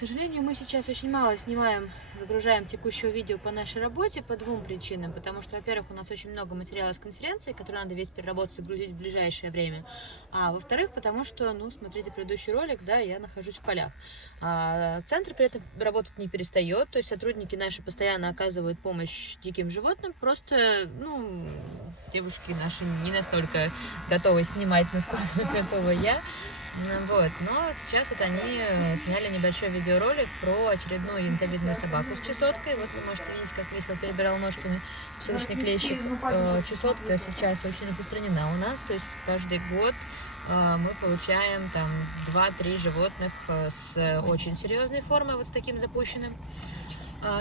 сожалению, мы сейчас очень мало снимаем, загружаем текущего видео по нашей работе по двум причинам. Потому что, во-первых, у нас очень много материала с конференции, который надо весь переработать и грузить в ближайшее время. А во-вторых, потому что, ну, смотрите предыдущий ролик, да, я нахожусь в полях. Центр при этом работать не перестает, то есть сотрудники наши постоянно оказывают помощь диким животным, просто, ну, девушки наши не настолько готовы снимать, насколько готова я. Вот, но сейчас вот они сняли небольшой видеоролик про очередную янтовидную собаку с чесоткой. Вот вы можете видеть, как весело перебирал ножками селочный клещик. Чесотка сейчас очень распространена у нас, то есть каждый год мы получаем там 2-3 животных с очень серьезной формой, вот с таким запущенным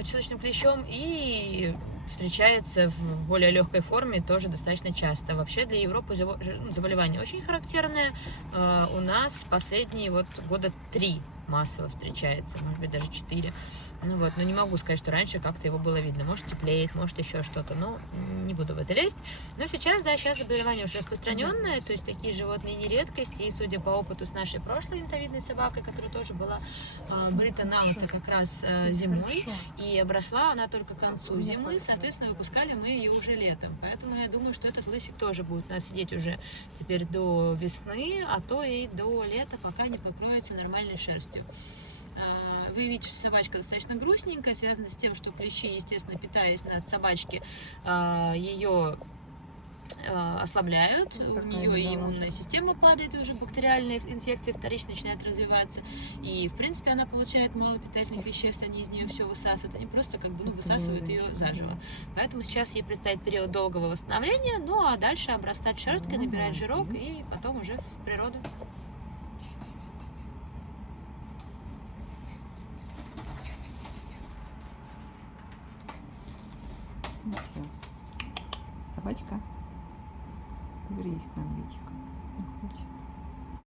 чесночным клещом, и встречается в более легкой форме тоже достаточно часто. Вообще для Европы заболевание очень характерное. У нас последние вот года 3 массово встречается, может быть даже 4. Ну вот, но не могу сказать, что раньше как-то его было видно. Может теплеет, может еще что-то, но не буду в это лезть. Но сейчас, да, сейчас заболевание уже распространенное, то есть такие животные не редкость. И судя по опыту с нашей прошлой янтовидной собакой, которая тоже была брыта на лысо как раз зимой, и обросла она только к концу зимы, соответственно, выпускали мы ее уже летом. Поэтому я думаю, что этот лысик тоже будет у нас сидеть уже теперь до весны, а то и до лета, пока не покроется нормальной шерстью. Вы видите, что собачка достаточно грустненькая, связано с тем, что клещи, естественно, питаясь от собачки, ее ослабляют, у нее и иммунная система падает, и уже бактериальные инфекции вторично начинают развиваться, и, в принципе, она получает мало питательных веществ, они из нее все высасывают, они просто как бы, ну, высасывают ее заживо. Поэтому сейчас ей предстоит период долгого восстановления, ну, а дальше обрастать шерсткой, набирать жирок, и потом уже в природу. Ну все. Собачка, говорись к нам, личико. Не хочет.